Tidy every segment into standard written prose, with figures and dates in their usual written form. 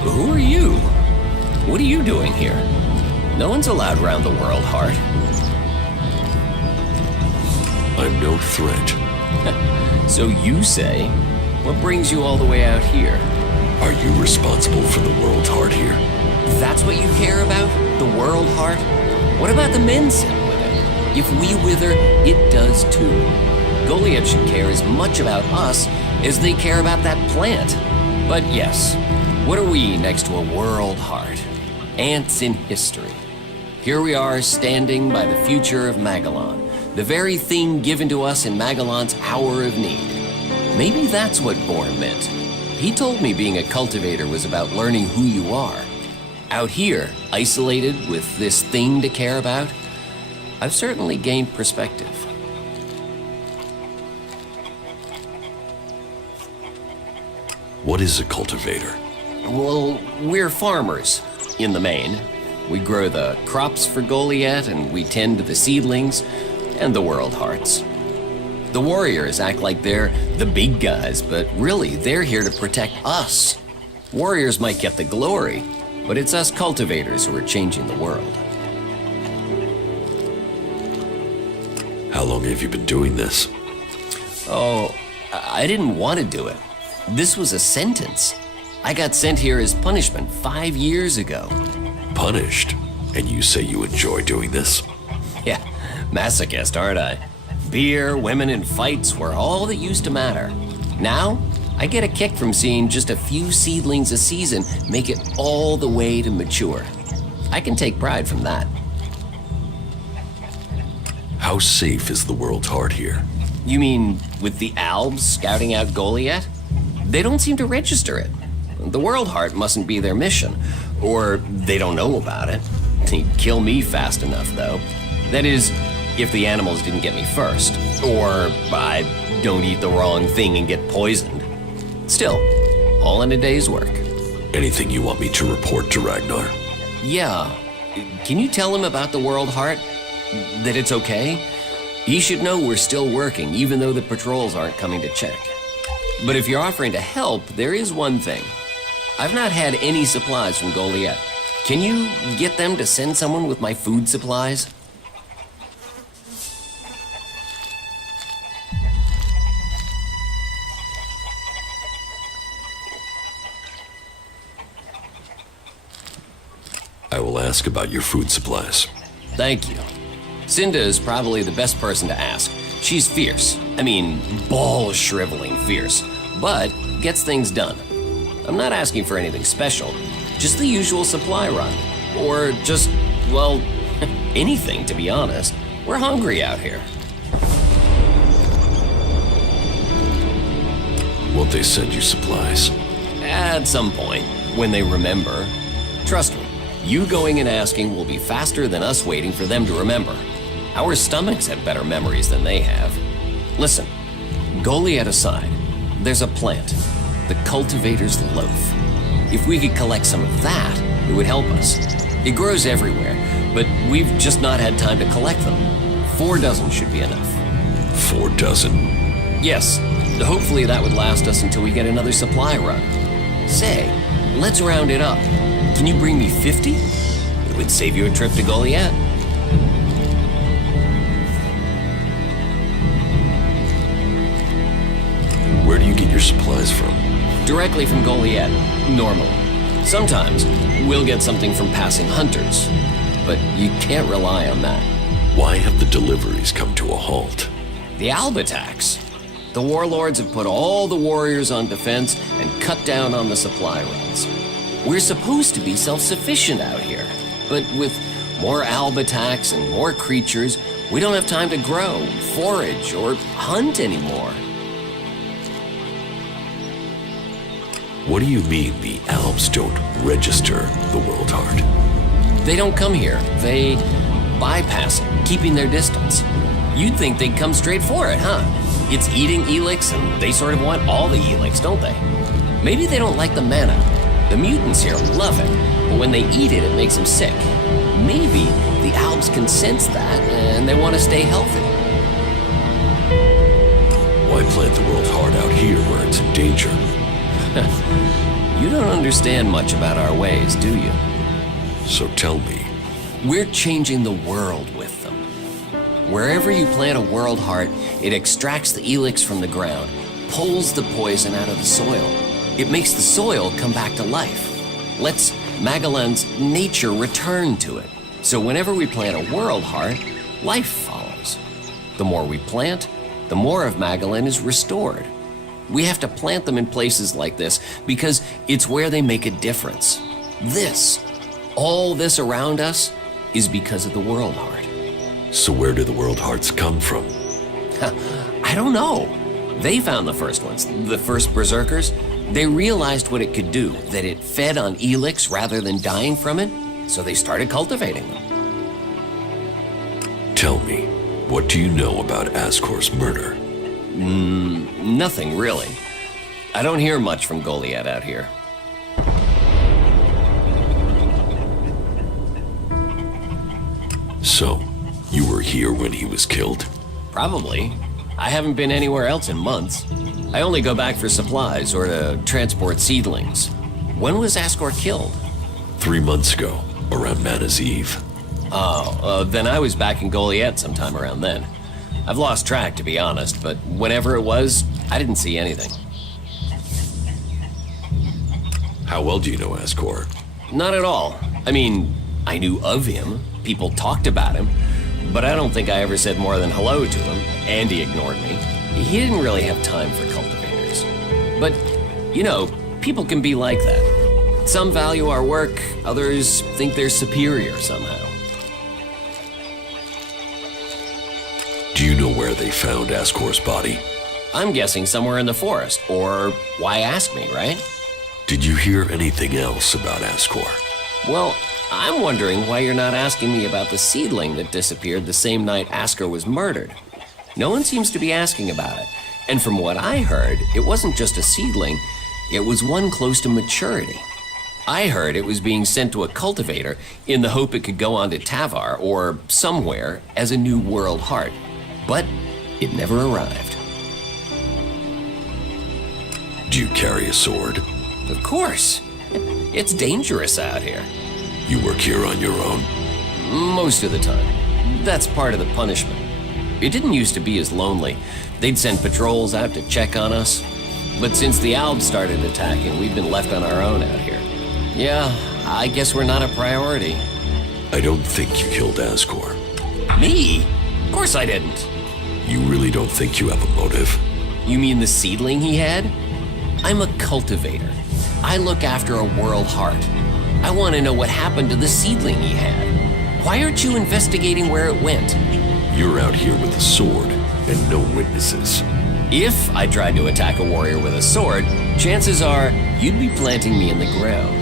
Who are you? What are you doing here? No one's allowed around the world, Hart. I'm no threat. So you say. What brings you all the way out here? Are you responsible for the world, Hart, here? That's what you care about? The world, Hart? What about the men sitting with it? If we wither, it does too. Goliath should care as much about us as they care about that plant. But yes, what are we next to a world, Hart? Ants in history. Here we are standing by the future of Magellan, the very thing given to us in Magellan's hour of need. Maybe that's what Bourne meant. He told me being a cultivator was about learning who you are. Out here, isolated with this thing to care about, I've certainly gained perspective. What is a cultivator? Well, we're farmers, in the main. We grow the crops for Goliath, and we tend to the seedlings and the world hearts. The warriors act like they're the big guys, but really, they're here to protect us. Warriors might get the glory, but it's us cultivators who are changing the world. How long have you been doing this? Oh, I didn't want to do it. This was a sentence. I got sent here as punishment 5 years ago. Punished? And you say you enjoy doing this? Yeah, masochist, aren't I? Beer, women, and fights were all that used to matter. Now, I get a kick from seeing just a few seedlings a season make it all the way to mature. I can take pride from that. How safe is the world's heart here? You mean with the Albs scouting out Goliath? They don't seem to register it. The World Heart mustn't be their mission, or they don't know about it. They'd kill me fast enough, though. That is, if the animals didn't get me first, or I don't eat the wrong thing and get poisoned. Still, all in a day's work. Anything you want me to report to Ragnar? Yeah. Can you tell him about the World Heart? That it's okay? He should know we're still working, even though the patrols aren't coming to check. But if you're offering to help, there is one thing. I've not had any supplies from Goliath. Can you get them to send someone with my food supplies? I will ask about your food supplies. Thank you. Cinda is probably the best person to ask. She's fierce. I mean, ball-shriveling fierce, but gets things done. I'm not asking for anything special, just the usual supply run. Or just, well, anything, to be honest. We're hungry out here. Won't they send you supplies? At some point, when they remember. Trust me, you going and asking will be faster than us waiting for them to remember. Our stomachs have better memories than they have. Listen, Goliath aside, there's a plant, the cultivator's loaf. If we could collect some of that, it would help us. It grows everywhere, but we've just not had time to collect them. 4 dozen should be enough. 4 dozen? Yes, hopefully that would last us until we get another supply run. Say, let's round it up. Can you bring me 50? It would save you a trip to Goliath. Where do you get your supplies from? directly from Goliath, normally. Sometimes, we'll get something from passing hunters, but you can't rely on that. Why have the deliveries come to a halt? The Alb attacks. The warlords have put all the warriors on defense and cut down on the supply runs. We're supposed to be self-sufficient out here, but with more Alb attacks and more creatures, we don't have time to grow, forage, or hunt anymore. What do you mean the Albs don't register the World Heart? They don't come here. They bypass it, keeping their distance. You'd think they'd come straight for it, huh? It's eating Elex, and they sort of want all the Elex, don't they? Maybe they don't like the mana. The mutants here love it, but when they eat it, it makes them sick. Maybe the Albs can sense that, and they want to stay healthy. Why plant the World Heart out here where it's in danger? You don't understand much about our ways, do you? So tell me. We're changing the world with them. Wherever you plant a World Heart, it extracts the Elex from the ground, pulls the poison out of the soil. It makes the soil come back to life. Lets Magellan's nature return to it. So whenever we plant a World Heart, life follows. The more we plant, the more of Magellan is restored. We have to plant them in places like this because it's where they make a difference. All this around us, is because of the World Heart. So where do the World Hearts come from? I don't know. They found the first ones, the first berserkers. They realized what it could do, that it fed on Elex rather than dying from it, so they started cultivating them. Tell me, what do you know about Ascor's murder? Nothing, really. I don't hear much from Goliath out here. So, you were here when he was killed? Probably. I haven't been anywhere else in months. I only go back for supplies or to transport seedlings. When was Ascor killed? 3 months ago, around Mana's Eve. Then I was back in Goliath sometime around then. I've lost track, to be honest, but whenever it was, I didn't see anything. How well do you know Ascor? Not at all. I mean, I knew of him. People talked about him. But I don't think I ever said more than hello to him, and he ignored me. He didn't really have time for cultivators. But, you know, people can be like that. Some value our work, others think they're superior somehow. Do you know where they found Ascor's body? I'm guessing somewhere in the forest, or why ask me, right? Did you hear anything else about Ascor? Well, I'm wondering why you're not asking me about the seedling that disappeared the same night Ascor was murdered. No one seems to be asking about it. And from what I heard, it wasn't just a seedling, it was one close to maturity. I heard it was being sent to a cultivator in the hope it could go on to Tavar or somewhere as a new World Heart. But it never arrived. Do you carry a sword? Of course. It's dangerous out here. You work here on your own? Most of the time. That's part of the punishment. It didn't used to be as lonely. They'd send patrols out to check on us. But since the Albs started attacking, we've been left on our own out here. Yeah, I guess we're not a priority. I don't think you killed Ascor. Me? Of course I didn't. You really don't think you have a motive? You mean the seedling he had? I'm a cultivator. I look after a World Heart. I want to know what happened to the seedling he had. Why aren't you investigating where it went? You're out here with a sword and no witnesses. If I tried to attack a warrior with a sword, chances are you'd be planting me in the ground.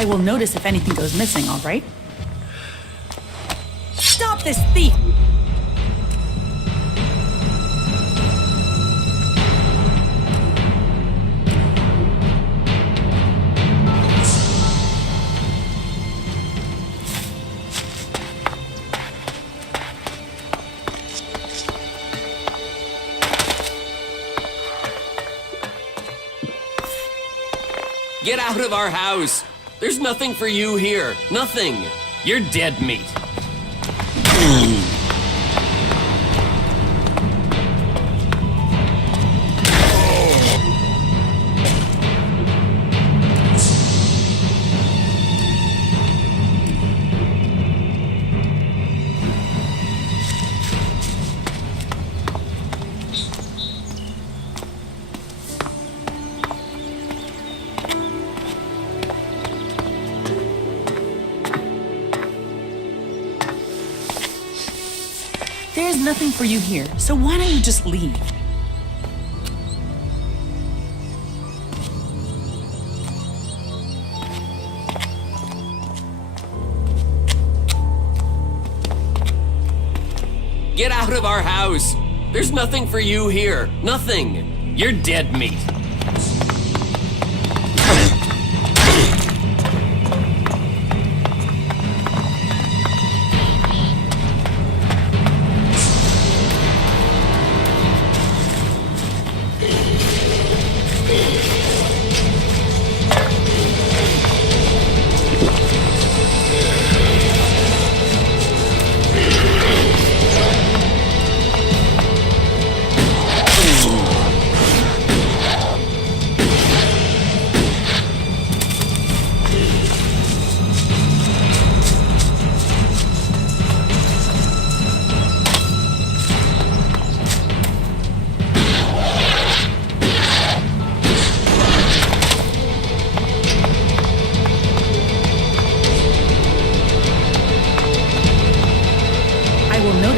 I will notice if anything goes missing, all right? Stop this thief! Get out of our house! There's nothing for you here. Nothing. You're dead meat. There's nothing for you here, so why don't you just leave? Get out of our house! There's nothing for you here. Nothing. You're dead meat.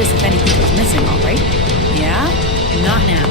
If anything was missing, all right? Yeah? Not now.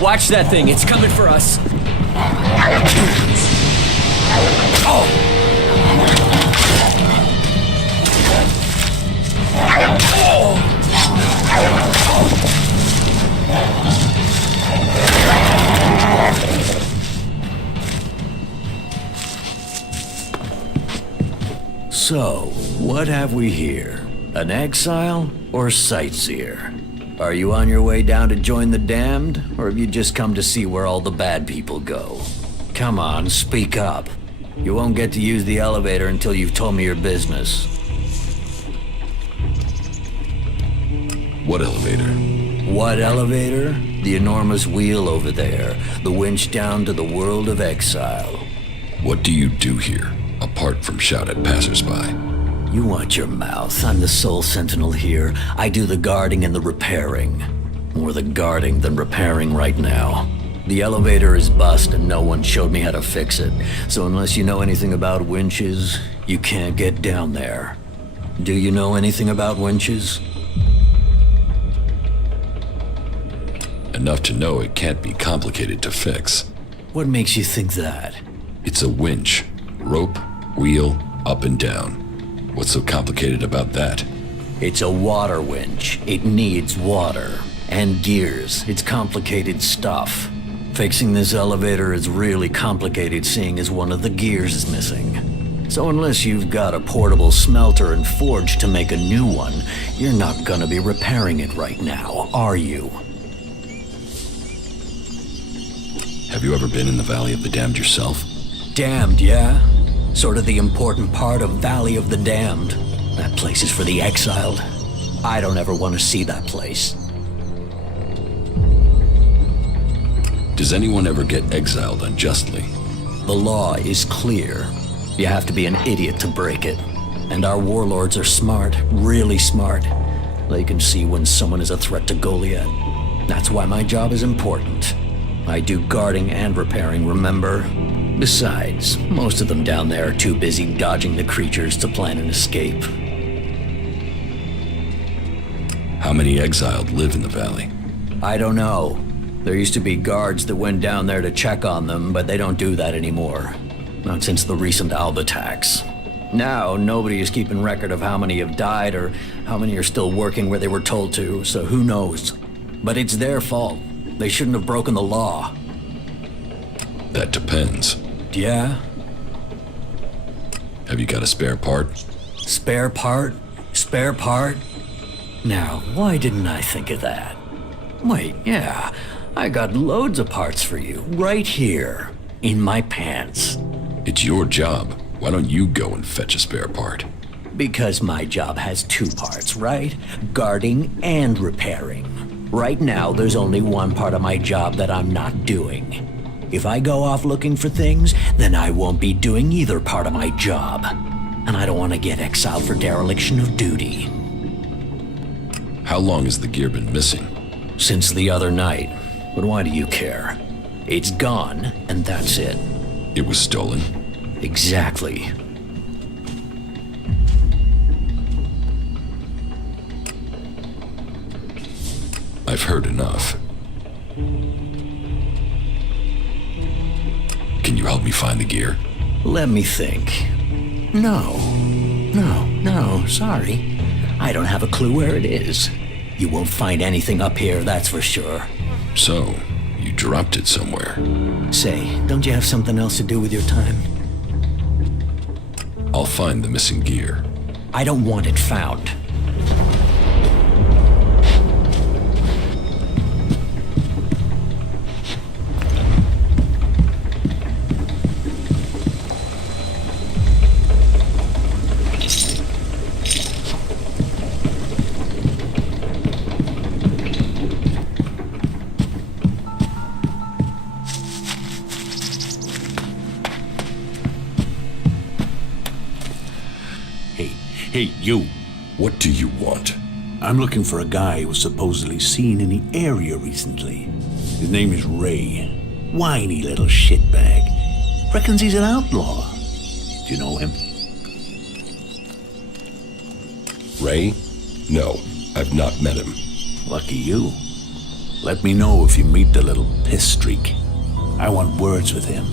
Watch that thing, it's coming for us. So, what have we here? An exile or sightseer? Are you on your way down to join the damned, or have you just come to see where all the bad people go? Come on, speak up. You won't get to use the elevator until you've told me your business. What elevator? What elevator? The enormous wheel over there. The winch down to the world of exile. What do you do here, apart from shout at passersby? You watch your mouth. I'm the sole sentinel here. I do the guarding and the repairing. More the guarding than repairing right now. The elevator is bust and no one showed me how to fix it. So unless you know anything about winches, you can't get down there. Do you know anything about winches? Enough to know it can't be complicated to fix. What makes you think that? It's a winch. Rope, wheel, up and down. What's so complicated about that? It's a water winch. It needs water. And gears. It's complicated stuff. Fixing this elevator is really complicated, seeing as one of the gears is missing. So unless you've got a portable smelter and forge to make a new one, you're not gonna be repairing it right now, are you? Have you ever been in the Valley of the Damned yourself? Damned, yeah? Sort of the important part of Valley of the Damned. That place is for the exiled. I don't ever want to see that place. Does anyone ever get exiled unjustly? The law is clear. You have to be an idiot to break it. And our warlords are smart, really smart. They can see when someone is a threat to Goliath. That's why my job is important. I do guarding and repairing, remember? Besides, most of them down there are too busy dodging the creatures to plan an escape. How many exiled live in the valley? I don't know. There used to be guards that went down there to check on them, but they don't do that anymore. Not since the recent Alb attacks. Now, nobody is keeping record of how many have died or how many are still working where they were told to, so who knows? But it's their fault. They shouldn't have broken the law. That depends. Yeah? Have you got a spare part? Spare part? Spare part? Now, why didn't I think of that? Wait, yeah. I got loads of parts for you, right here, in my pants. It's your job. Why don't you go and fetch a spare part? Because my job has two parts, right? Guarding and repairing. Right now, there's only one part of my job that I'm not doing. If I go off looking for things, then I won't be doing either part of my job. And I don't want to get exiled for dereliction of duty. How long has the gear been missing? Since the other night. But why do you care? It's gone, and that's it. It was stolen? Exactly. I've heard enough. Can you help me find the gear? Let me think. No, sorry. I don't have a clue where it is. You won't find anything up here, that's for sure. So, you dropped it somewhere. Say, don't you have something else to do with your time? I'll find the missing gear. I don't want it found. Hey, you. What do you want? I'm looking for a guy who was supposedly seen in the area recently. His name is Ray. Whiny little shitbag. Reckons he's an outlaw. Do you know him? Ray? No, I've not met him. Lucky you. Let me know if you meet the little piss streak. I want words with him.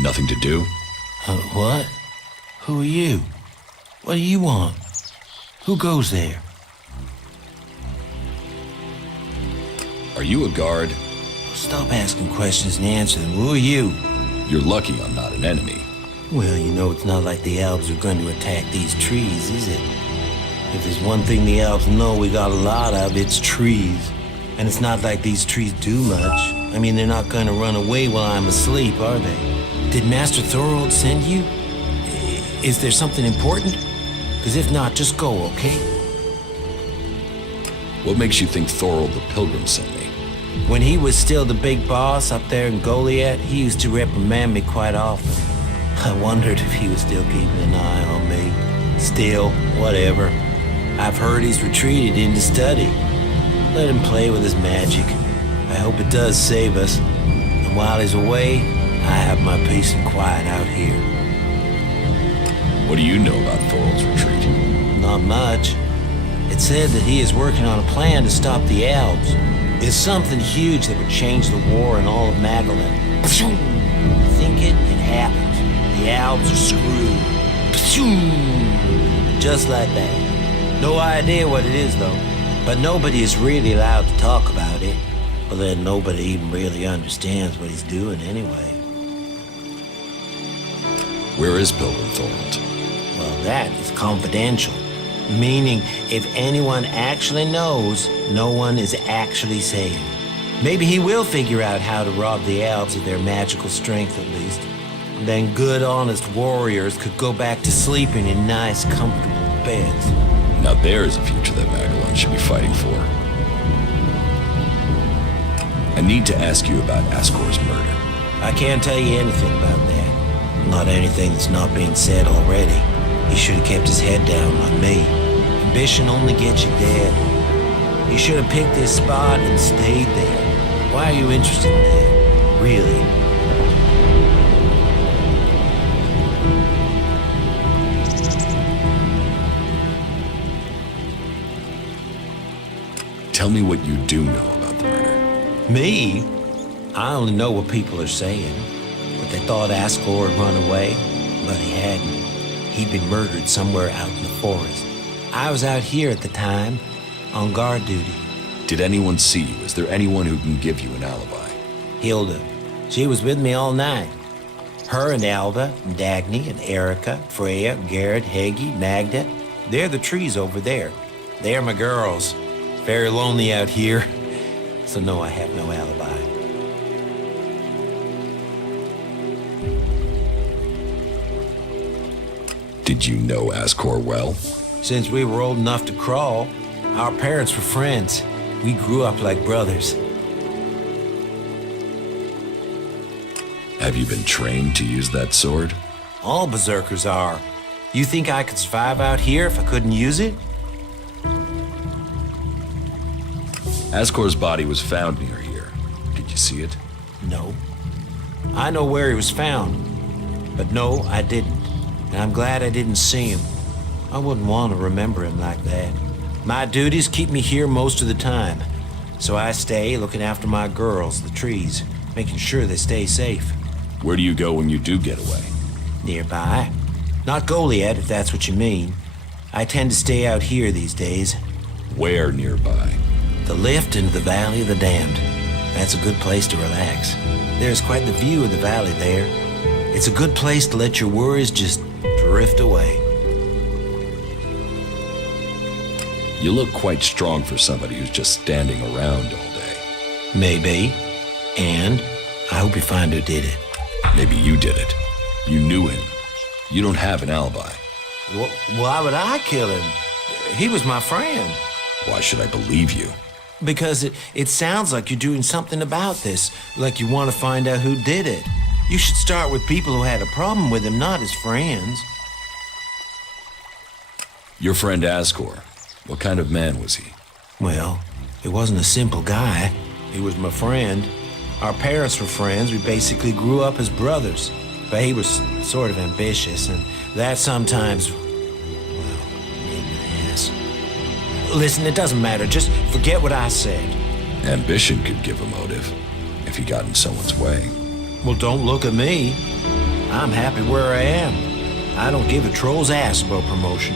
Nothing to do? What? Who are you? What do you want? Who goes there? Are you a guard? Stop asking questions and answer them. Who are you? You're lucky I'm not an enemy. Well, you know, it's not like the elves are going to attack these trees, is it? If there's one thing the elves know we got a lot of, it's trees. And it's not like these trees do much. I mean, they're not going to run away while I'm asleep, are they? Did Master Thorold send you? Is there something important? Because if not, just go, okay? What makes you think Thorold the Pilgrim sent me? When he was still the big boss up there in Goliath, he used to reprimand me quite often. I wondered if he was still keeping an eye on me. Still, whatever. I've heard he's retreated into study. Let him play with his magic. I hope it does save us. And while he's away, I have my peace and quiet out here. What do you know about Thorold's retreat? Not much. It said that he is working on a plan to stop the elves. It's something huge that would change the war in all of Magdalene. Think it happens. The elves are screwed. Just like that. No idea what it is, though. But nobody is really allowed to talk about it. Well, then nobody even really understands what he's doing anyway. Where is Pilgrim Thorold? Well, that is confidential. Meaning, if anyone actually knows, no one is actually saying. Maybe he will figure out how to rob the elves of their magical strength, at least. Then good, honest warriors could go back to sleeping in nice, comfortable beds. Now there's a future that Magdalene should be fighting for. I need to ask you about Ascor's murder. I can't tell you anything about that. Not anything that's not being said already. He should have kept his head down like me. Ambition only gets you dead. He should have picked this spot and stayed there. Why are you interested in that? Really? Tell me what you do know about the murder. Me? I only know what people are saying. That they thought Ascor had run away, but he hadn't. He'd been murdered somewhere out in the forest. I was out here at the time, on guard duty. Did anyone see you? Is there anyone who can give you an alibi? Hilda. She was with me all night. Her and Alva, and Dagny, and Erica, Freya, Garrett, Heggie, Magda. They're the trees over there. They're my girls. Very lonely out here. So no, I have no alibi. Did you know Ascor well? Since we were old enough to crawl, our parents were friends. We grew up like brothers. Have you been trained to use that sword? All berserkers are. You think I could survive out here if I couldn't use it? Ascor's body was found near here. Did you see it? No. I know where he was found. But no, I didn't. And I'm glad I didn't see him. I wouldn't want to remember him like that. My duties keep me here most of the time. So I stay looking after my girls, the trees, making sure they stay safe. Where do you go when you do get away? Nearby. Not Goliad, if that's what you mean. I tend to stay out here these days. Where nearby? The lift into the Valley of the Damned. That's a good place to relax. There's quite the view of the valley there. It's a good place to let your worries just drift away. You look quite strong for somebody who's just standing around all day. Maybe. And I hope you find who did it. Maybe you did it. You knew him. You don't have an alibi. Why would I kill him? He was my friend. Why should I believe you? Because it sounds like you're doing something about this, like you want to find out who did it. You should start with people who had a problem with him, not his friends. Your friend Ascor. What kind of man was he? Well, he wasn't a simple guy. He was my friend. Our parents were friends. We basically grew up as brothers. But he was sort of ambitious, and that sometimes, well, made an ass. Listen, it doesn't matter. Just forget what I said. Ambition could give a motive, if he got in someone's way. Well, don't look at me. I'm happy where I am. I don't give a troll's ass about promotion.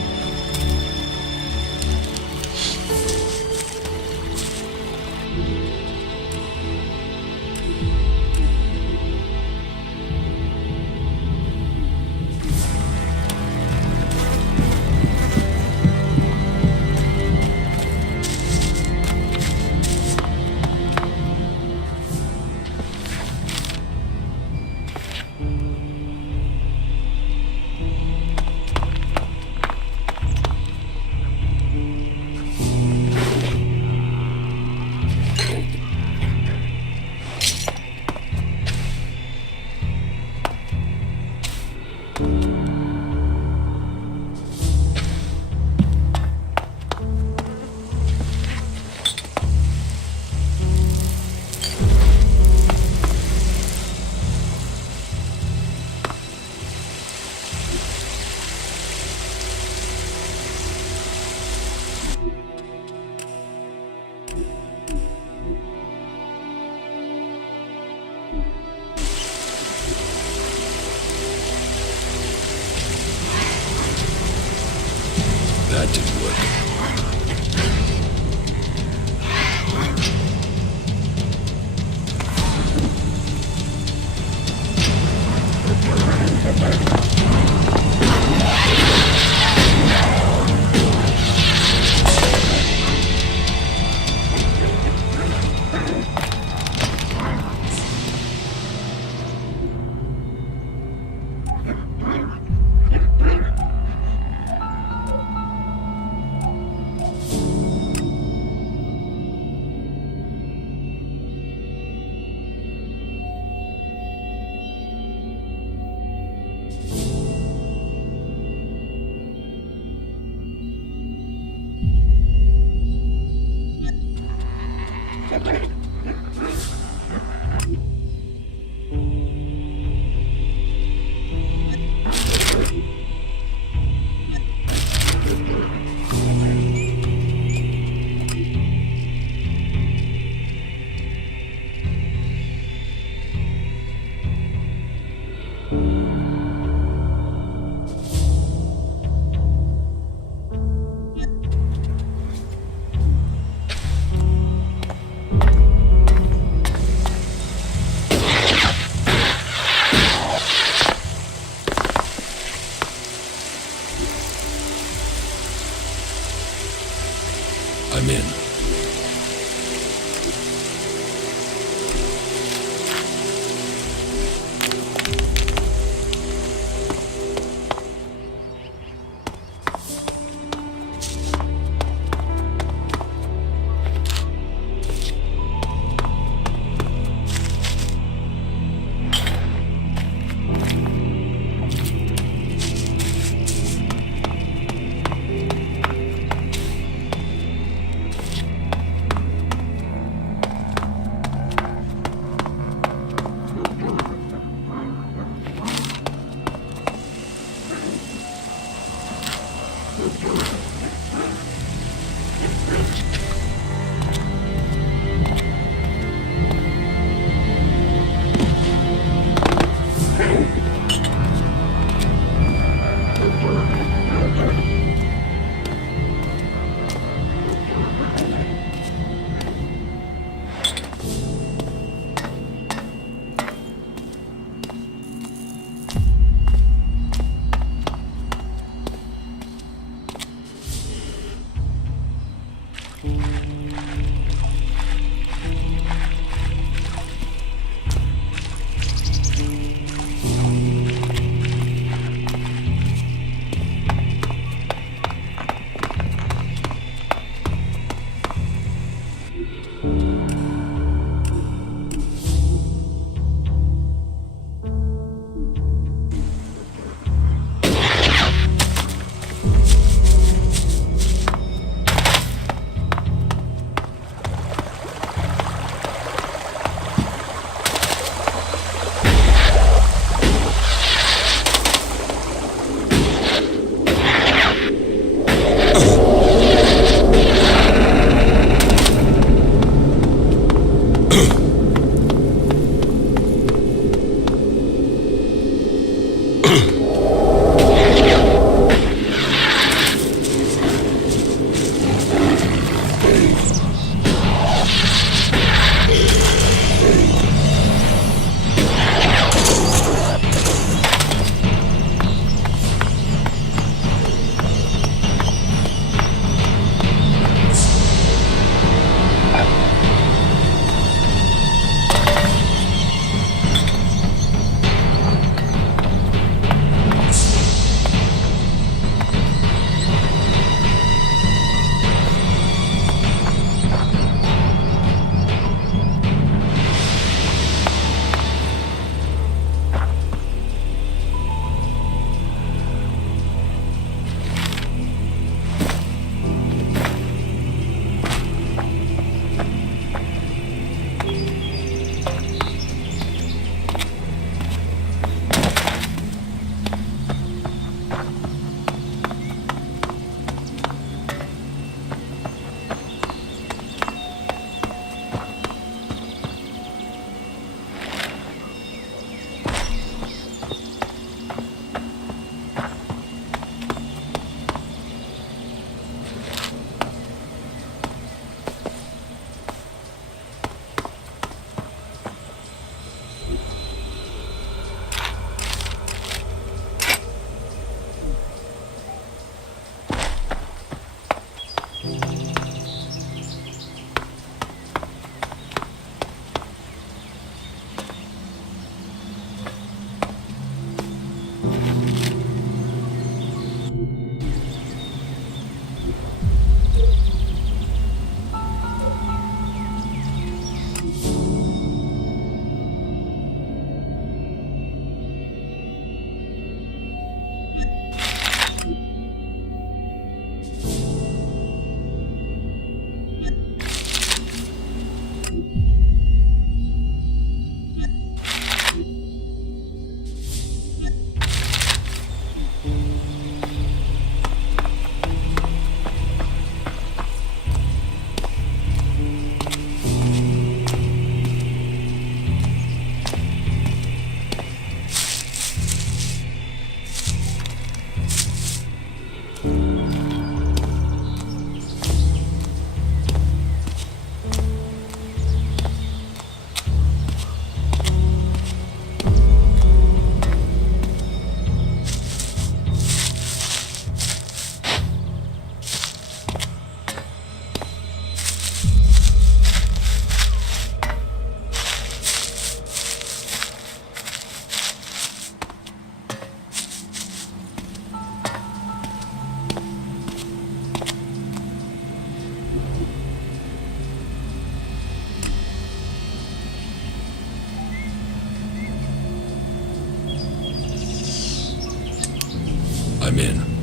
I'm in.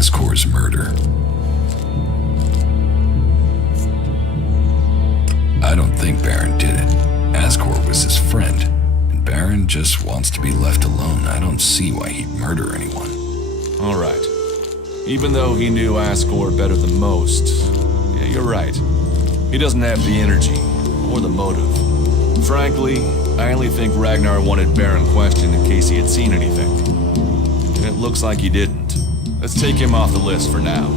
Ascor's murder. I don't think Baron did it. Ascor was his friend, and Baron just wants to be left alone. I don't see why he'd murder anyone. All right. Even though he knew Ascor better than most, yeah, you're right. He doesn't have the energy or the motive. Frankly, I only think Ragnar wanted Baron questioned in case he had seen anything. And it looks like he didn't. Let's take him off the list for now.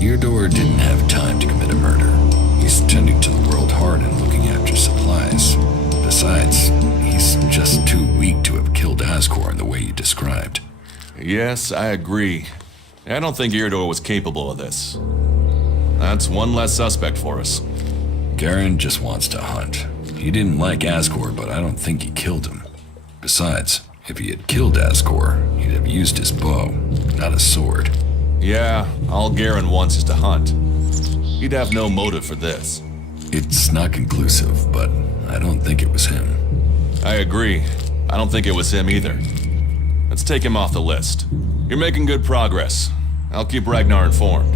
Eardor didn't have time to commit a murder. He's tending to the world hard and looking after supplies. Besides, he's just too weak to have killed Ascor in the way you described. Yes, I agree. I don't think Eardor was capable of this. That's one less suspect for us. Garen just wants to hunt. He didn't like Ascor, but I don't think he killed him. Besides, if he had killed Ascor, he'd have used his bow, not a sword. Yeah, all Garen wants is to hunt. He'd have no motive for this. It's not conclusive, but I don't think it was him. I agree. I don't think it was him either. Let's take him off the list. You're making good progress. I'll keep Ragnar informed.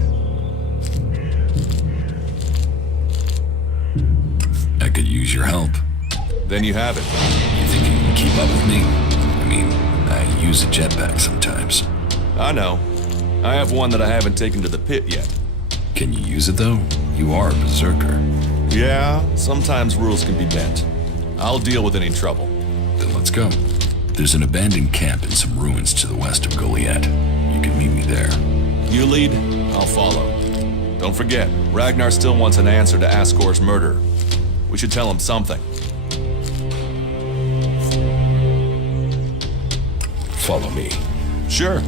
I could use your help. Then you have it. You think you can keep up with me? I mean, I use a jetpack sometimes. I know. I have one that I haven't taken to the pit yet. Can you use it though? You are a berserker. Yeah, sometimes rules can be bent. I'll deal with any trouble. Then let's go. There's an abandoned camp in some ruins to the west of Goliath. You can meet me there. You lead, I'll follow. Don't forget, Ragnar still wants an answer to Ascor's murder. We should tell him something. Follow me. Sure.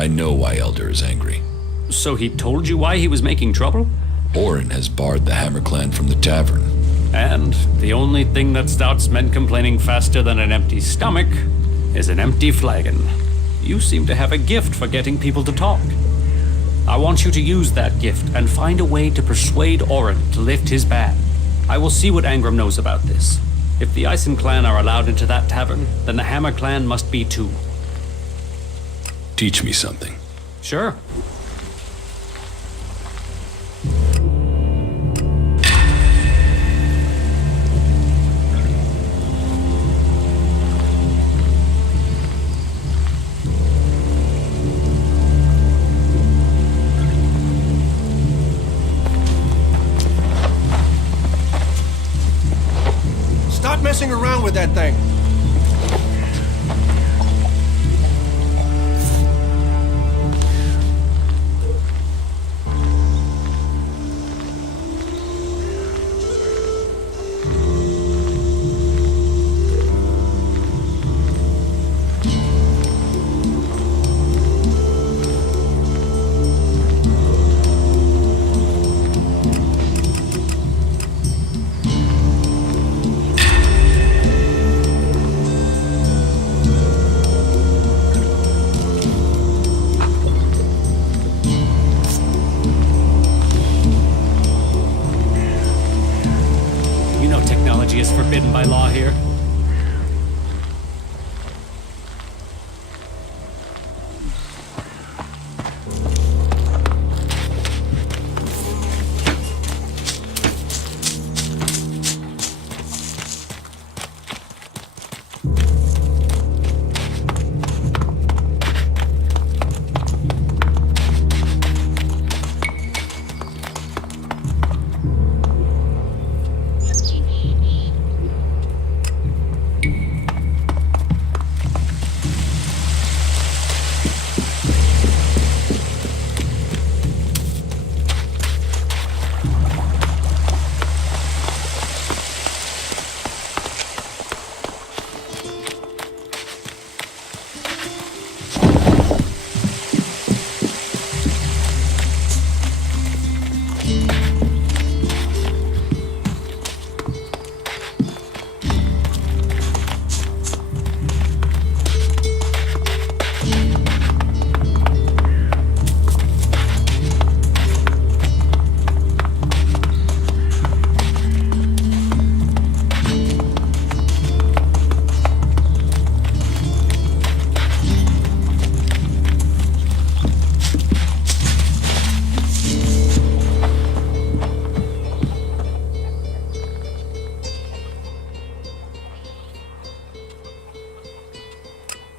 I know why Elder is angry. So he told you why he was making trouble? Orin has barred the Hammer Clan from the tavern. And the only thing that starts men complaining faster than an empty stomach is an empty flagon. You seem to have a gift for getting people to talk. I want you to use that gift and find a way to persuade Orin to lift his ban. I will see what Angram knows about this. If the Ison clan are allowed into that tavern, then the Hammer clan must be too. Teach me something. Sure. Stop messing around with that thing.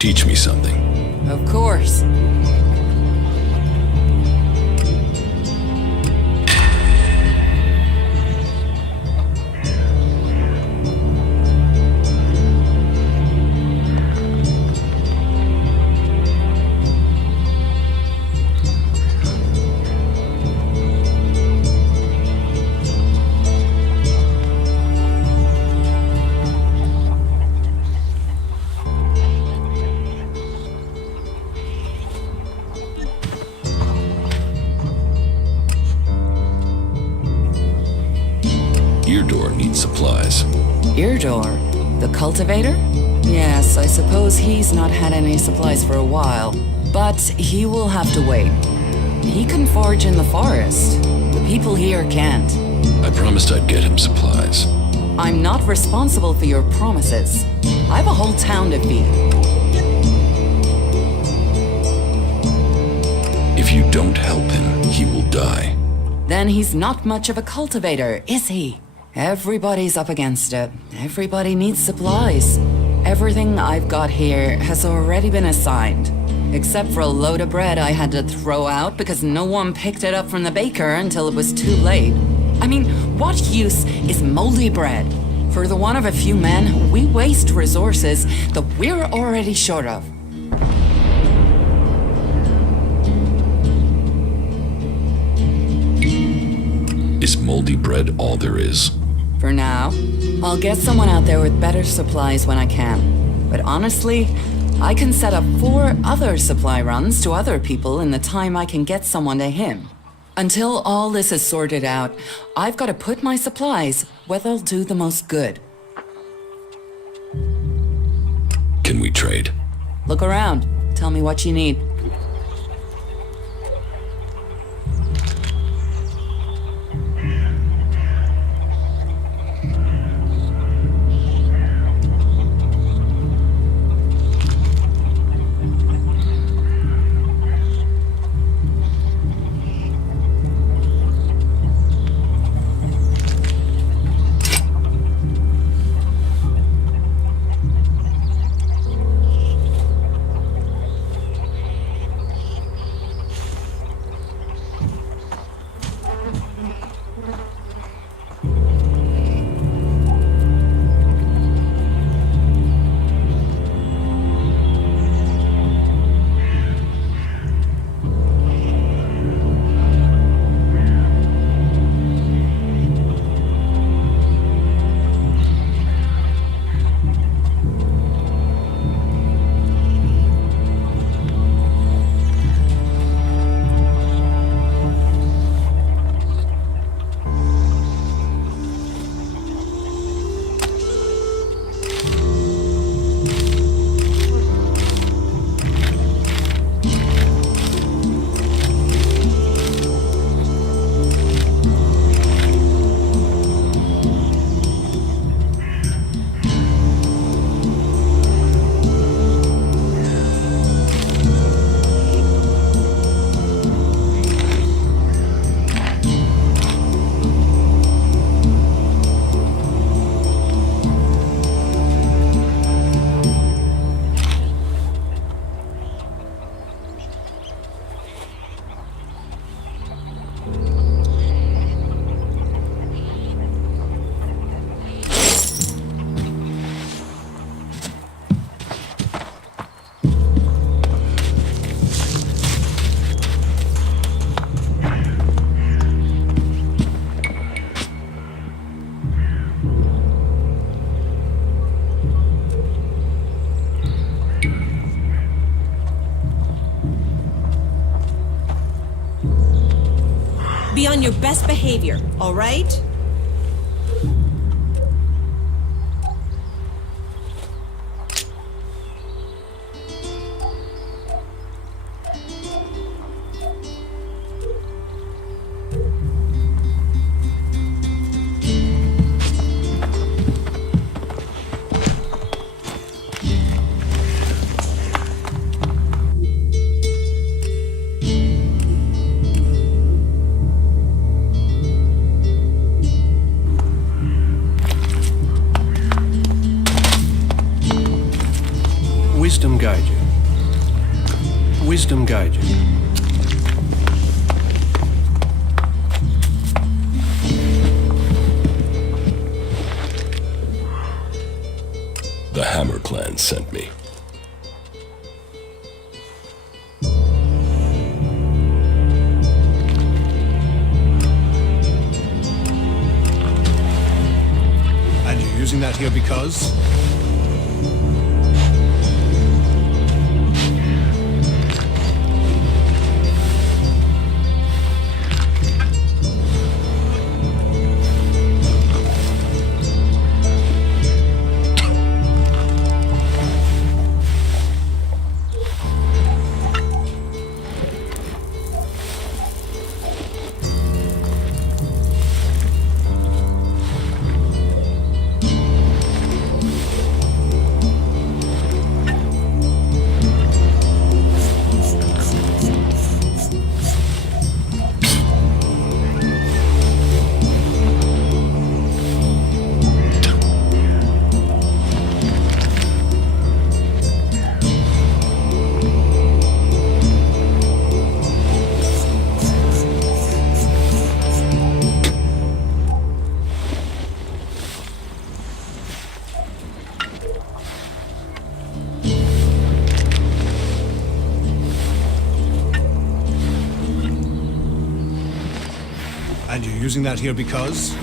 Teach me something. Of course. Ear door needs supplies. Eardor? The cultivator? Yes, I suppose he's not had any supplies for a while. But he will have to wait. He can forage in the forest. The people here can't. I promised I'd get him supplies. I'm not responsible for your promises. I have a whole town to feed. If you don't help him, he will die. Then he's not much of a cultivator, is he? Everybody's up against it. Everybody needs supplies. Everything I've got here has already been assigned. Except for a load of bread I had to throw out because no one picked it up from the baker until it was too late. I mean, what use is moldy bread? For the want of a few men, we waste resources that we're already short of. Is moldy bread all there is? For now, I'll get someone out there with better supplies when I can. But honestly, I can set up 4 other supply runs to other people in the time I can get someone to him. Until all this is sorted out, I've got to put my supplies where they'll do the most good. Can we trade? Look around. Tell me what you need. Be on your best behavior, all right? Wisdom guide you. Wisdom guide you. The Hammer Clan sent me. And you're using that here because? And you're using that here because?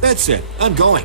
That's it. I'm going.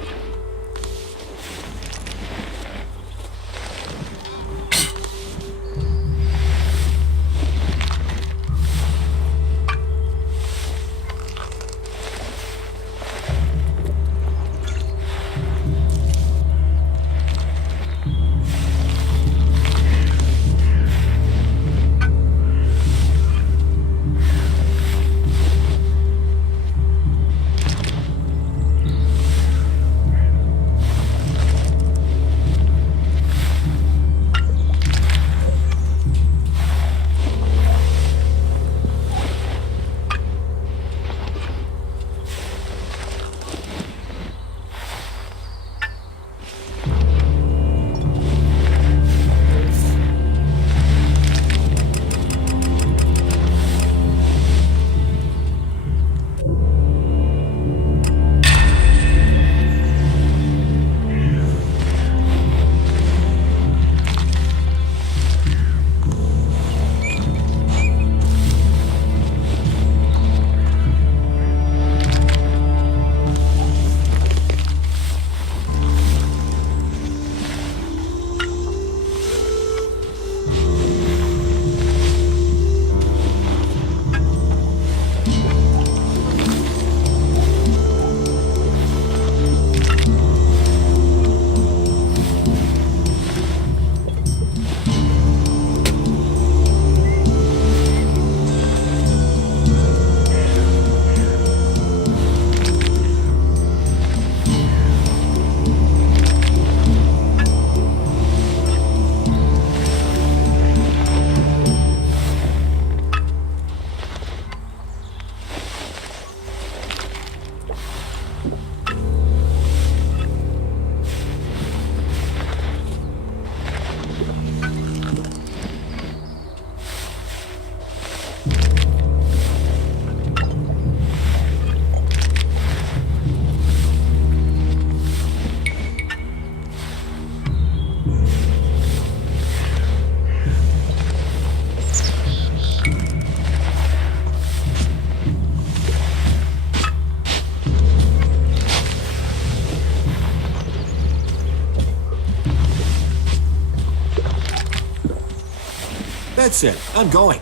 That's it. I'm going.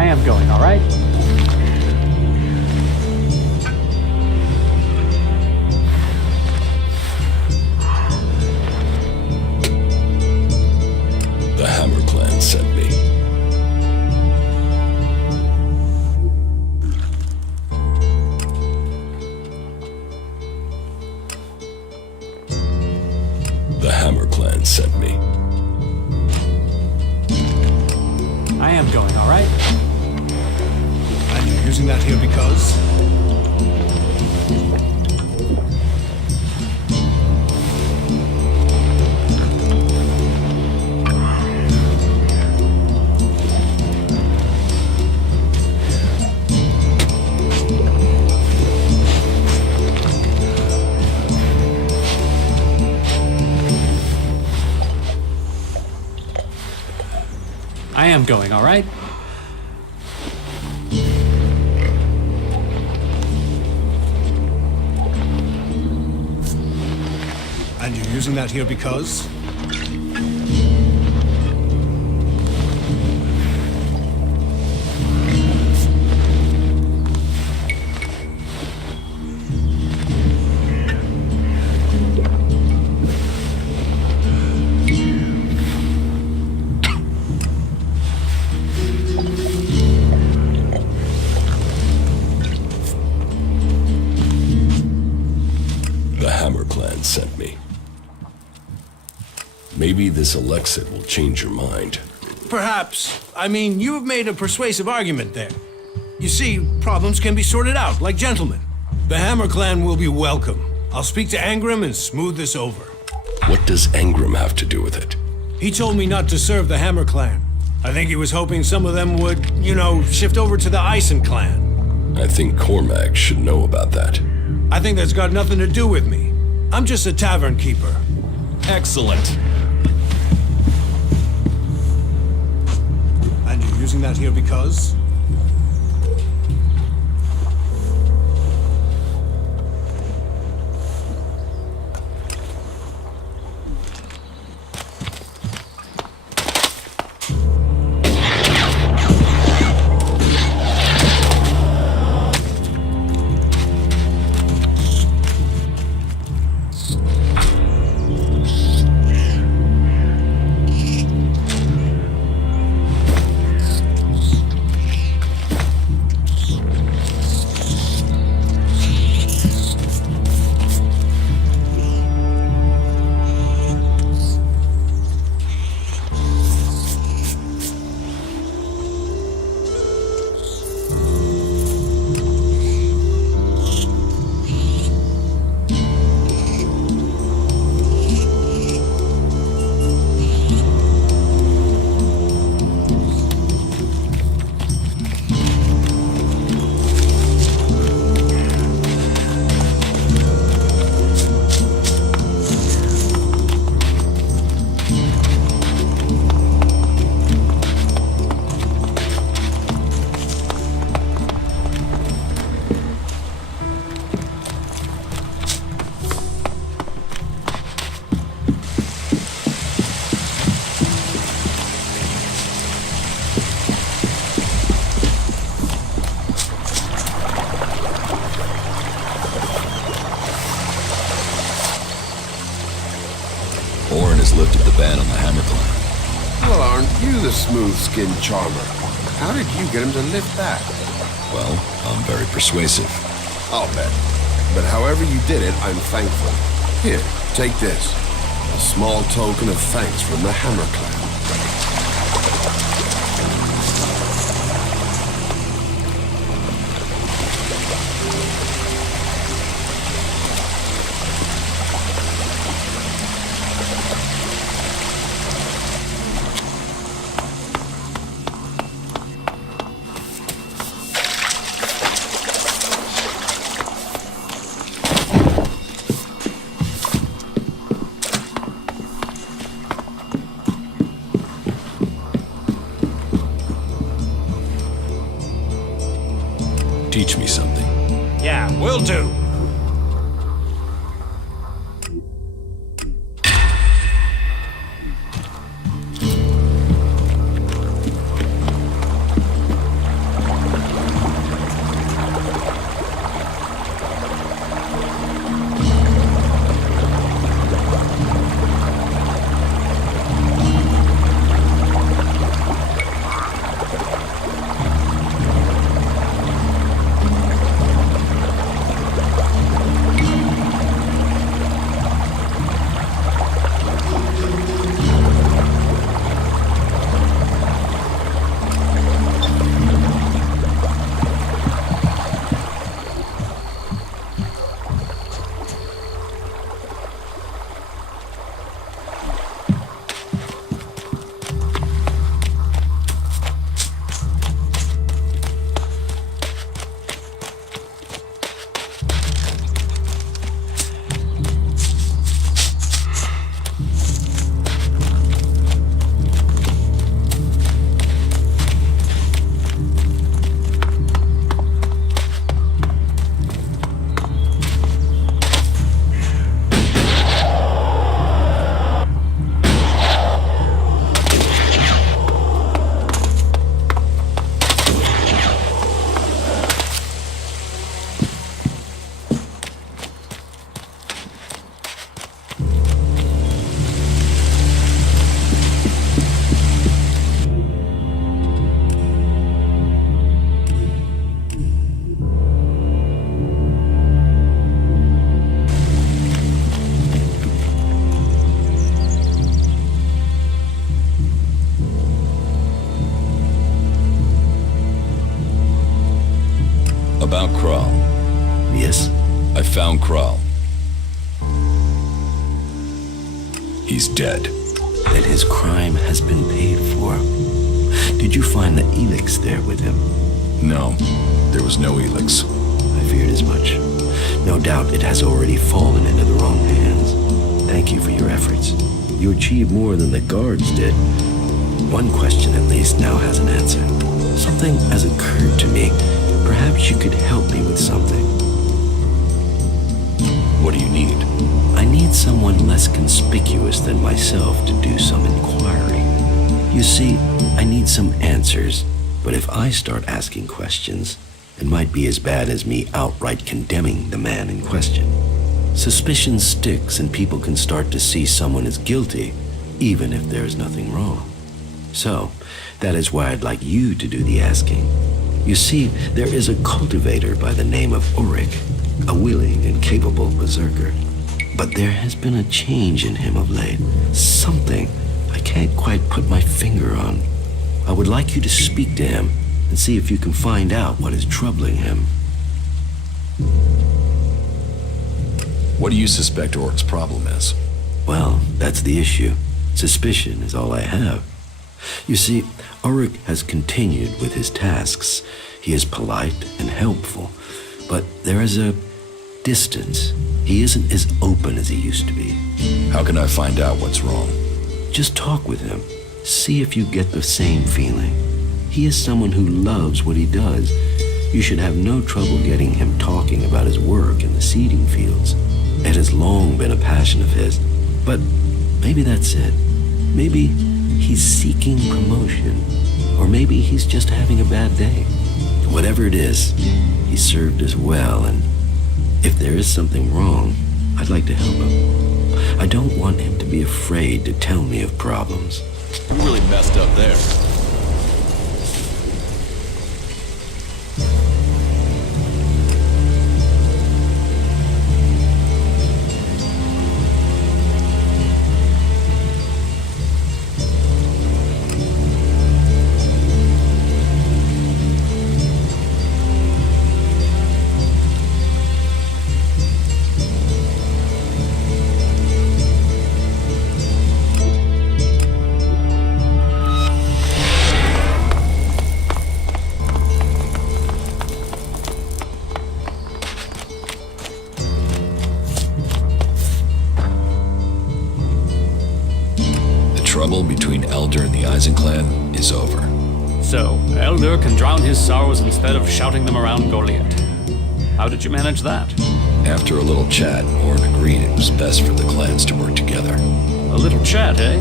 I am going, all right? The Hammer Clan sent me. The Hammer Clan sent me. I am going, all right? And you're using that here because? I am going, all right? And you're using that here because? The Hammer Clan sent me. Maybe this Elexit will change your mind. Perhaps. I mean, you've made a persuasive argument there. You see, problems can be sorted out like gentlemen. The Hammer Clan will be welcome. I'll speak to Angram and smooth this over. What does Angram have to do with it? He told me not to serve the Hammer Clan. I think he was hoping some of them would, shift over to the Ison Clan. I think Cormac should know about that. I think that's got nothing to do with me. I'm just a tavern keeper. Excellent. And you're using that here because? Orin has lifted the ban on the Hammer Clan. Well, aren't you the smooth-skinned charmer? How did you get him to lift that? Well, I'm very persuasive. I'll bet. But however you did it, I'm thankful. Here, take this. A small token of thanks from the Hammer Clan. Teach me something. Yeah, will do. About Kral. Yes? I found Kral. He's dead. Then his crime has been paid for. Did you find the Elex there with him? No, there was no Elex. I feared as much. No doubt it has already fallen into the wrong hands. Thank you for your efforts. You achieved more than the guards did. One question at least now has an answer. Something has occurred to me. Perhaps you could help me with something. What do you need? I need someone less conspicuous than myself to do some inquiry. You see, I need some answers, but if I start asking questions, it might be as bad as me outright condemning the man in question. Suspicion sticks and people can start to see someone as guilty, even if there's nothing wrong. So, that is why I'd like you to do the asking. You see, there is a cultivator by the name of Ulrich, a willing and capable berserker. But there has been a change in him of late. Something I can't quite put my finger on. I would like you to speak to him and see if you can find out what is troubling him. What do you suspect Orc's problem is? Well, that's the issue. Suspicion is all I have. You see, Ulrich has continued with his tasks. He is polite and helpful, but there is a distance. He isn't as open as he used to be. How can I find out what's wrong? Just talk with him. See if you get the same feeling. He is someone who loves what he does. You should have no trouble getting him talking about his work in the seeding fields. It has long been a passion of his. But maybe that's it. Maybe he's seeking promotion. Or maybe he's just having a bad day. Whatever it is, he served us well, and if there is something wrong, I'd like to help him. I don't want him to be afraid to tell me of problems. You really messed up there. Trouble between Elder and the Eisen clan is over. So, Elder can drown his sorrows instead of shouting them around Goliath. How did you manage that? After a little chat, Orn agreed it was best for the clans to work together. A little chat, eh?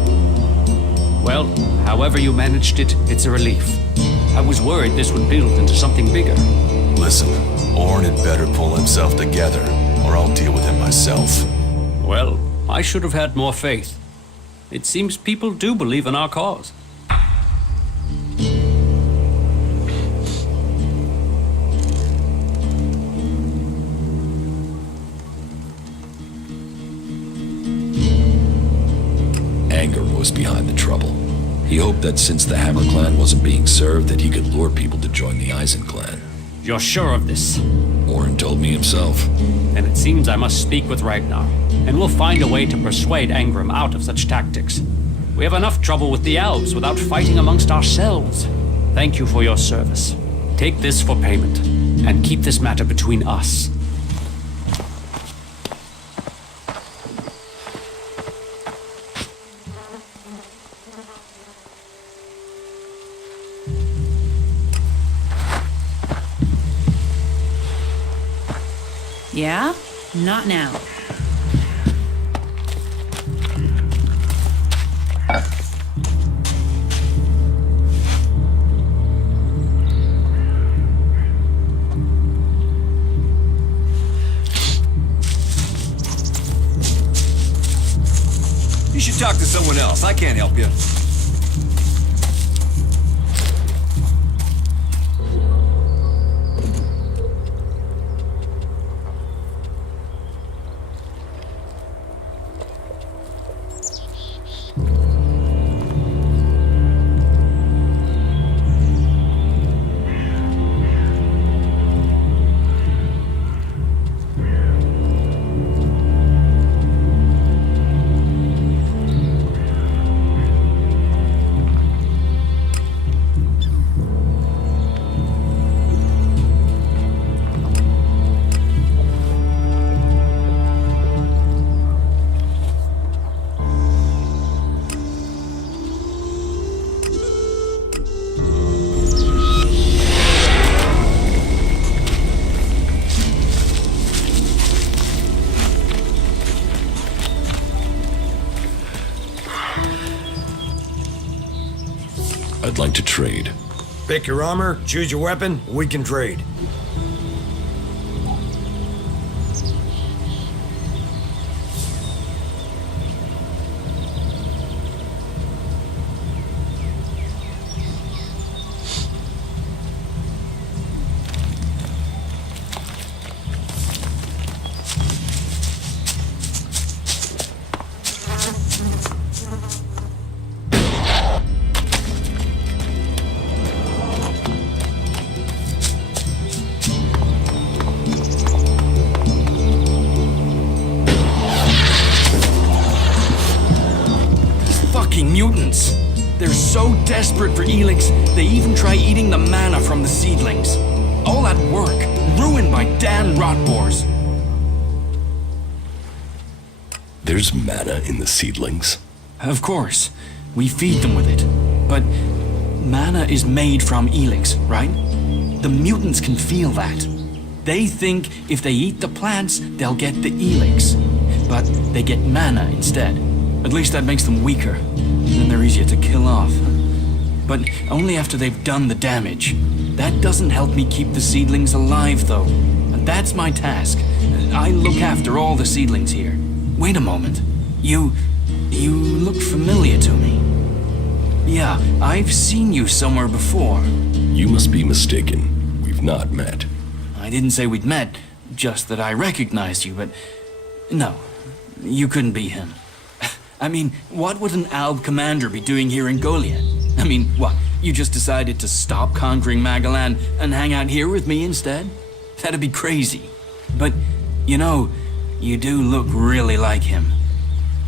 Well, however you managed it, it's a relief. I was worried this would build into something bigger. Listen, Orn had better pull himself together, or I'll deal with him myself. Well, I should have had more faith. It seems people do believe in our cause. Anger was behind the trouble. He hoped that since the Hammer clan wasn't being served, that he could lure people to join the Eisen clan. You're sure of this? Orn told me himself. Then it seems I must speak with Ragnar, and we'll find a way to persuade Angrim out of such tactics. We have enough trouble with the elves without fighting amongst ourselves. Thank you for your service. Take this for payment, and keep this matter between us. Yeah? Not now. You should talk to someone else. I can't help you. like to trade? Pick your armor, choose your weapon, we can trade. Mutants. They're so desperate for Elex, they even try eating the mana from the seedlings. All that work, ruined by damn rotboars. There's mana in the seedlings. Of course, we feed them with it. But mana is made from Elex, right? The mutants can feel that. They think if they eat the plants, they'll get the Elex. But they get mana instead. At least that makes them weaker. Then they're easier to kill off. But only after they've done the damage. That doesn't help me keep the seedlings alive, though. And that's my task. I look after all the seedlings here. Wait a moment. You look familiar to me. Yeah, I've seen you somewhere before. You must be mistaken. We've not met. I didn't say we'd met, just that I recognized you, but... No, you couldn't be him. I mean, what would an Alb commander be doing here in Goliath? I mean, what, you just decided to stop conquering Magalan and hang out here with me instead? That'd be crazy. But, you know, you do look really like him.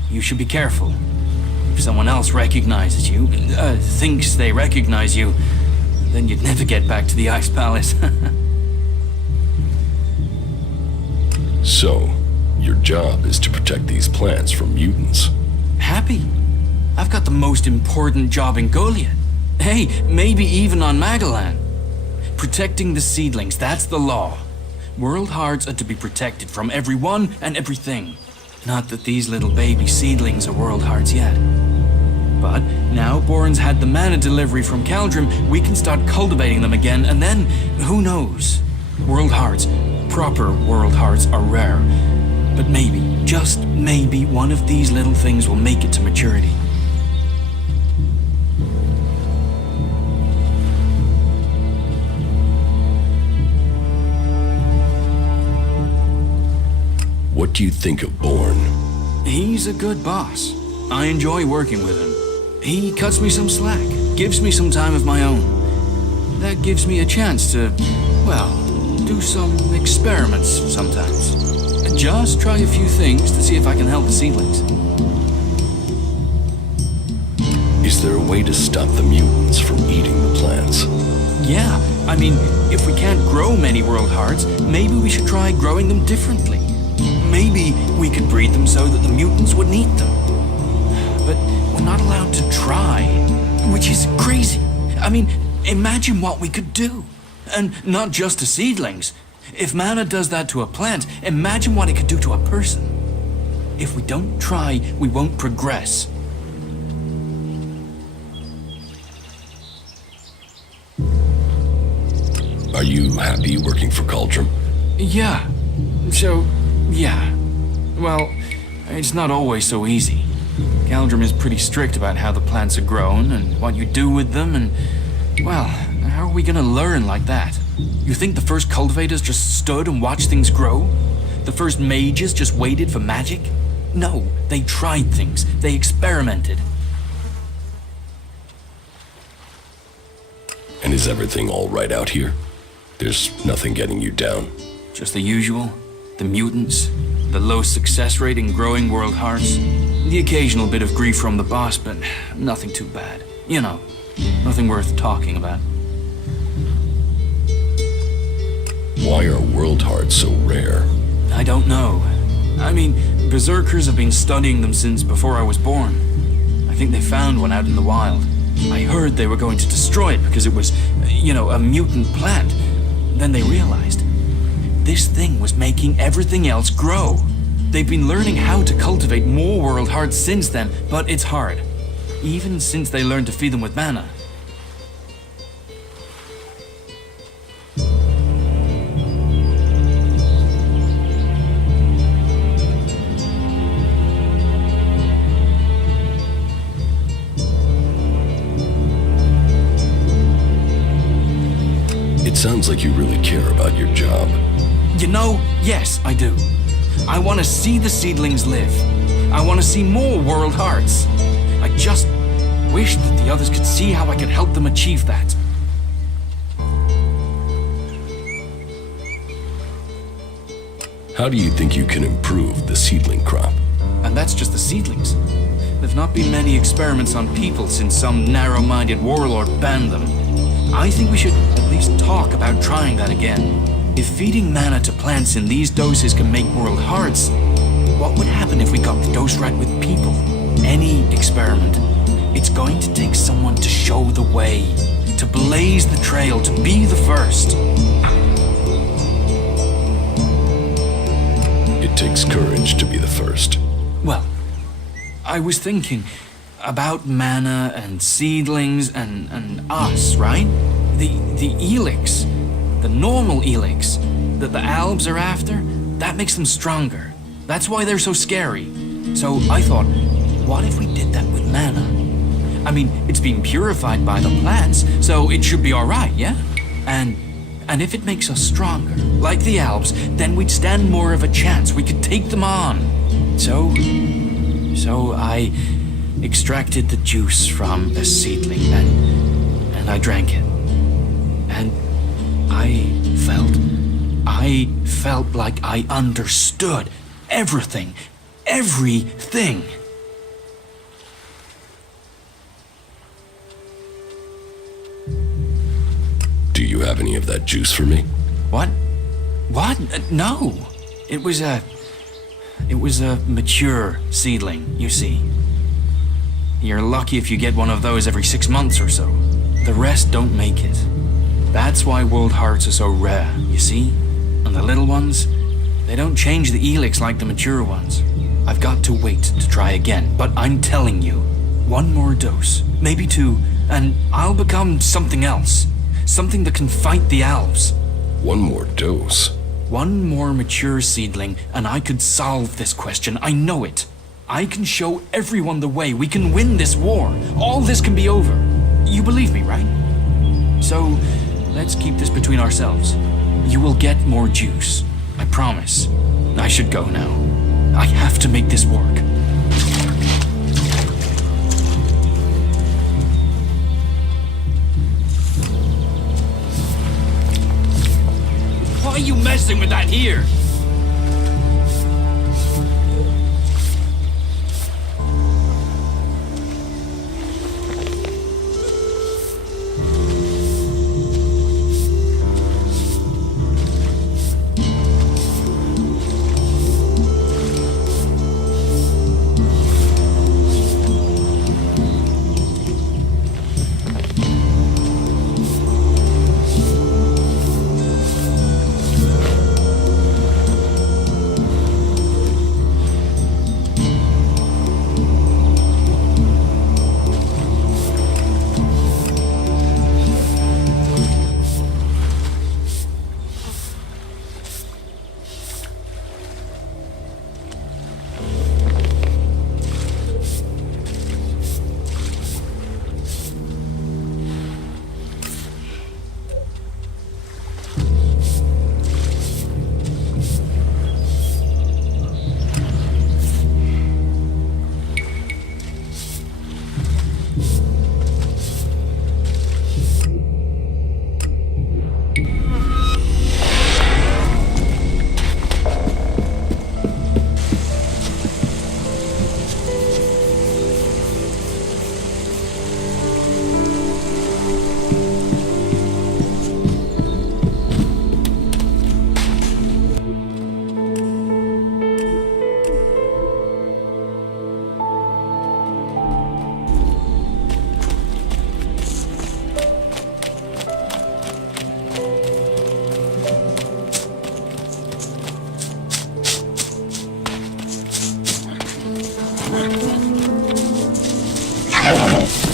You should be careful. If someone else recognizes you, thinks they recognize you, then you'd never get back to the Ice Palace. So, your job is to protect these plants from mutants. Happy. I've got the most important job in Goliath. Hey, maybe even on Magalan. Protecting the seedlings, that's the law. World hearts are to be protected from everyone and everything. Not that these little baby seedlings are world hearts yet. But now Boren's had the mana delivery from Caldrim, we can start cultivating them again, and then, who knows? World hearts, proper world hearts, are rare. But maybe, just maybe, one of these little things will make it to maturity. What do you think of Boren? He's a good boss. I enjoy working with him. He cuts me some slack, gives me some time of my own. That gives me a chance to, well, do some experiments sometimes. Just try a few things to see if I can help the seedlings. Is there a way to stop the mutants from eating the plants? Yeah, I mean, if we can't grow many world hearts, maybe we should try growing them differently. Maybe we could breed them so that the mutants wouldn't eat them. But we're not allowed to try, which is crazy. I mean, imagine what we could do. And not just to seedlings. If mana does that to a plant, imagine what it could do to a person. If we don't try, we won't progress. Are you happy working for Caldrim? Yeah. So, yeah. Well, it's not always so easy. Caldrim is pretty strict about how the plants are grown and what you do with them, and, well, how are we gonna learn like that? You think the first cultivators just stood and watched things grow? The first mages just waited for magic? No, they tried things. They experimented. And is everything all right out here? There's nothing getting you down? Just the usual. The mutants, the low success rate in growing world hearts, the occasional bit of grief from the boss, but nothing too bad. You know, nothing worth talking about. Why are world hearts so rare? I don't know. I mean, berserkers have been studying them since before I was born. I think they found one out in the wild. I heard they were going to destroy it because it was, you know, a mutant plant. Then they realized this thing was making everything else grow. They've been learning how to cultivate more world hearts since then, but it's hard. Even since they learned to feed them with mana. It sounds like you really care about your job. You know, yes, I do. I want to see the seedlings live. I want to see more world hearts. I just wish that the others could see how I could help them achieve that. How do you think you can improve the seedling crop? And that's just the seedlings. There've not been many experiments on people since some narrow-minded warlord banned them. I think we should at least talk about trying that again. If feeding mana to plants in these doses can make world hearts, what would happen if we got the dose right with people? Any experiment, it's going to take someone to show the way, to blaze the trail, to be the first. It takes courage to be the first. Well, I was thinking about mana and seedlings and us, right? The Elex, the normal Elex that the Albs are after, that makes them stronger. That's why they're so scary. So I thought, what if we did that with mana? I mean, it's been purified by the plants, so it should be alright, yeah? And if it makes us stronger, like the Albs, then we'd stand more of a chance. We could take them on. So I extracted the juice from a seedling and I drank it. And I felt like I understood everything. Everything. Do you have any of that juice for me? What? What? No. It was a mature seedling, you see. You're lucky if you get one of those every 6 months or so. The rest don't make it. That's why world hearts are so rare, you see? And the little ones, they don't change the Elex like the mature ones. I've got to wait to try again, but I'm telling you, one more dose, maybe 2, and I'll become something else. Something that can fight the Alps. One more dose? One more mature seedling, and I could solve this question. I know it. I can show everyone the way. We can win this war. All this can be over. You believe me, right? So, let's keep this between ourselves. You will get more juice. I promise. I should go now. I have to make this work. Why are you messing with that here?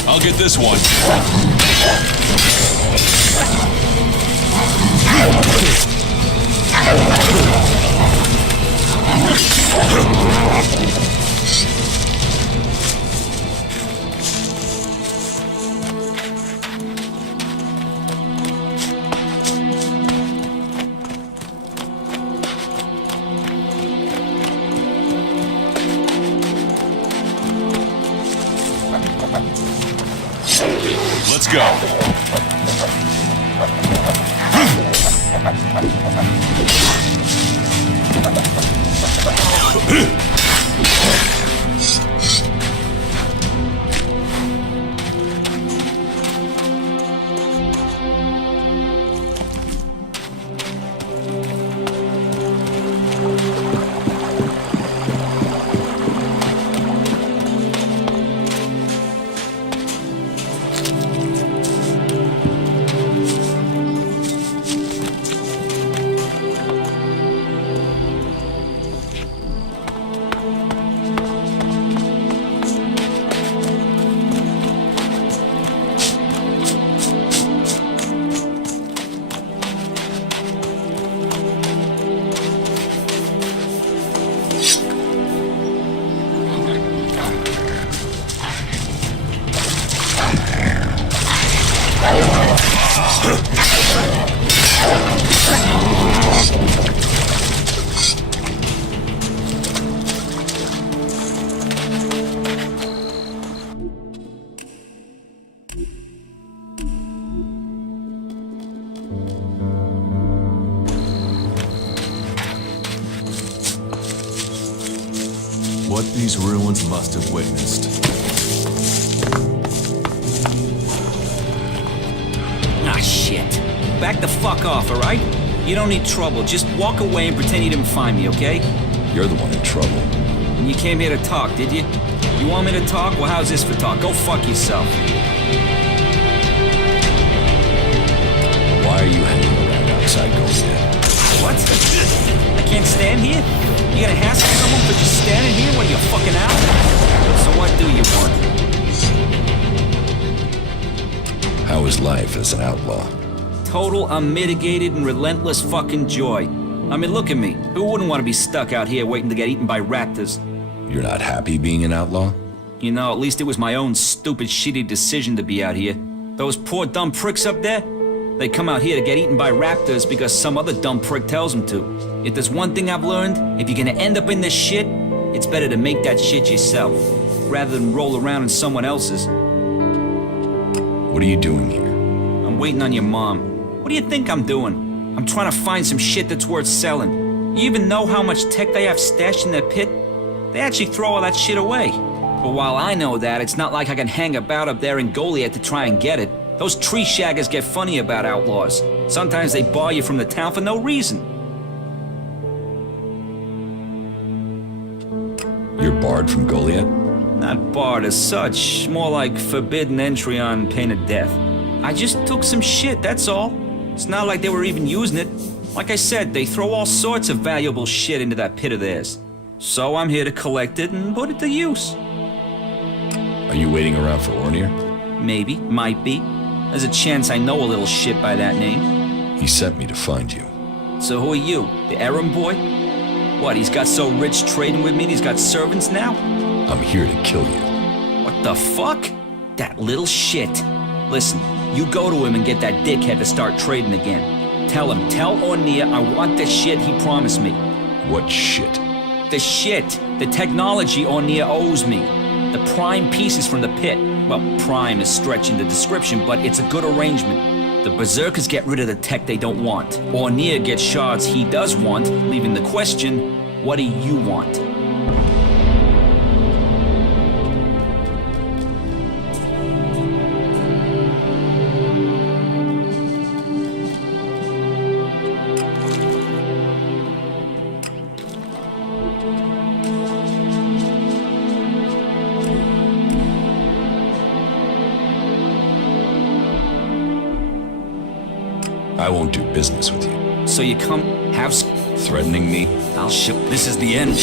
I'll get this one. what these ruins must have witnessed. Ah, shit. Back the fuck off, alright? You don't need trouble. Just walk away and pretend you didn't find me, okay? You're the one in trouble. And you came here to talk, did you? You want me to talk? Well, how's this for talk? Go fuck yourself. Why are you hanging around outside Goliath? What? I can't stand here? You gonna hassle someone for just standing here when you're fucking out? So what do you want? How is life as an outlaw? Total, unmitigated, and relentless fucking joy. I mean, look at me. Who wouldn't want to be stuck out here waiting to get eaten by raptors? You're not happy being an outlaw? You know, at least it was my own stupid, shitty decision to be out here. Those poor dumb pricks up there? They come out here to get eaten by raptors because some other dumb prick tells them to. If there's one thing I've learned, if you're gonna end up in this shit, it's better to make that shit yourself, rather than roll around in someone else's. What are you doing here? I'm waiting on your mom. What do you think I'm doing? I'm trying to find some shit that's worth selling. You even know how much tech they have stashed in their pit? They actually throw all that shit away. But while I know that, it's not like I can hang about up there in Goliath to try and get it. Those tree shaggers get funny about outlaws. Sometimes they bar you from the town for no reason. You're barred from Goliath? Not barred as such, more like forbidden entry on pain of death. I just took some shit, that's all. It's not like they were even using it. Like I said, they throw all sorts of valuable shit into that pit of theirs. So I'm here to collect it and put it to use. Are you waiting around for Ornir? Maybe, might be. There's a chance I know a little shit by that name. He sent me to find you. So who are you? The errand boy? What, he's got so rich trading with me he's got servants now? I'm here to kill you. What the fuck? That little shit. Listen, you go to him and get that dickhead to start trading again. Tell Ornir I want the shit he promised me. What shit? The shit. The technology Ornir owes me. The prime pieces from the pit. Well, prime is stretching the description, but it's a good arrangement. The berserkers get rid of the tech they don't want. Ornir gets shards he does want, leaving the question, what do you want? I won't do business with you. So you come, have threatening me? I'll show. This is the end.